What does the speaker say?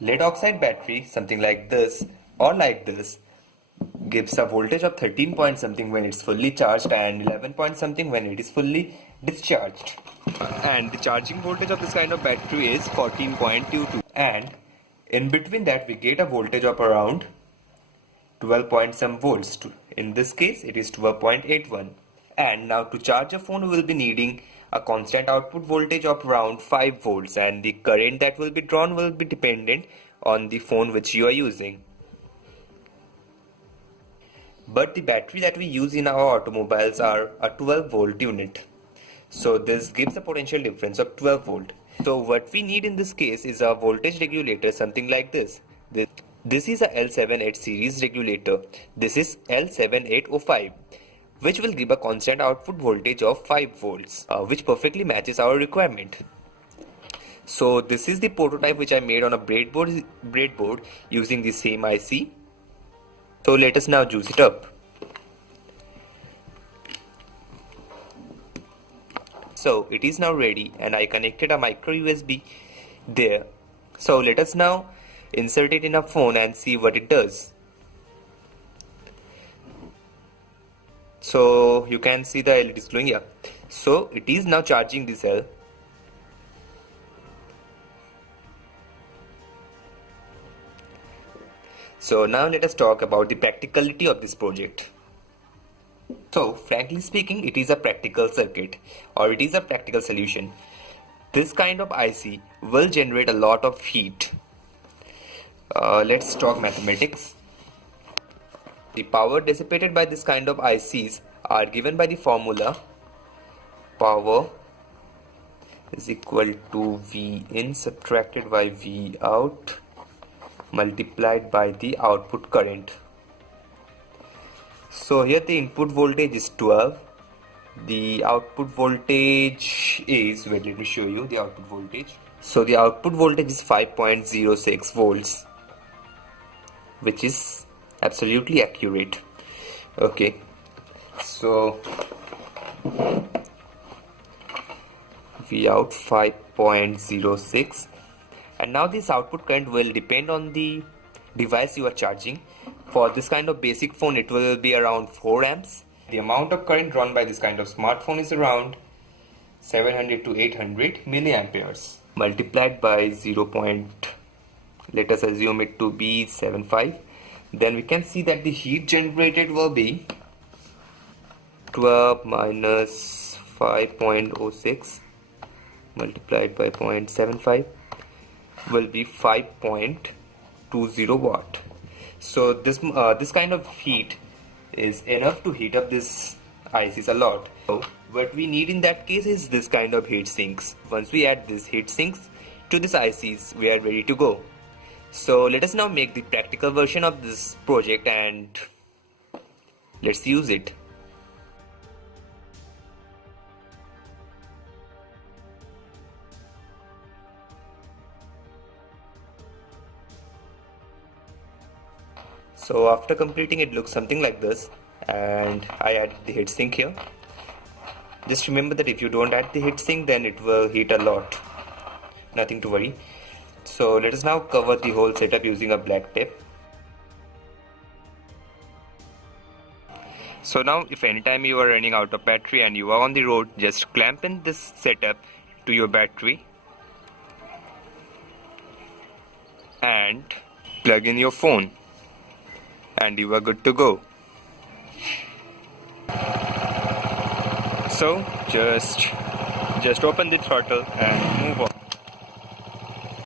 Lead oxide battery, something like this or like this, gives a voltage of 13 point something when it's fully charged and 11 point something when it is fully discharged. And the charging voltage of this kind of battery is 14.22. And in between that we get a voltage of around 12 point some volts. In this case it is 12.81. And now to charge a phone we will be needing a constant output voltage of around 5 volts, and the current that will be drawn will be dependent on the phone which you are using. But the battery that we use in our automobiles are a 12 volt unit. So this gives a potential difference of 12 volt. So what we need in this case is a voltage regulator, something like this. This is a L78 series regulator. This is L7805, which will give a constant output voltage of 5 volts, which perfectly matches our requirement. So this is the prototype which I made on a breadboard using the same IC. So let us now juice it up. So it is now ready and I connected a micro USB there. So let us now insert it in a phone and see what it does. So you can see the LED is glowing here. So it is now charging the cell. So now let us talk about the practicality of this project. So frankly speaking, it is a practical circuit, or it is a practical solution. This kind of IC will generate a lot of heat. Let's talk mathematics. The power dissipated by this kind of ICs are given by the formula power is equal to V in subtracted by V out multiplied by the output current. So here the input voltage is 12. The output voltage is, wait, let me show you the output voltage. So the output voltage is 5.06 volts, which is absolutely accurate. Okay, so V out 5.06, and now this output current will depend on the device you are charging. For this kind of basic phone it will be around 4 amps. The amount of current drawn by this kind of smartphone is around 700 to 800 milliamperes multiplied by 0. Let us assume it to be 75. Then we can see that the heat generated will be 12 minus 5.06 multiplied by 0.75 will be 5.20 watt. So this kind of heat is enough to heat up this ICs a lot. So what we need in that case is this kind of heat sinks. Once we add these heat sinks to this ICs, we are ready to go. So let us now make the practical version of this project and let's use it. So after completing it looks something like this, and I added the heatsink here. Just remember that if you don't add the heatsink then it will heat a lot. Nothing to worry. So let us now cover the whole setup using a black tape. So now if anytime you are running out of battery and you are on the road, just clamp in this setup to your battery and plug in your phone, and you are good to go. So just open the throttle and move on.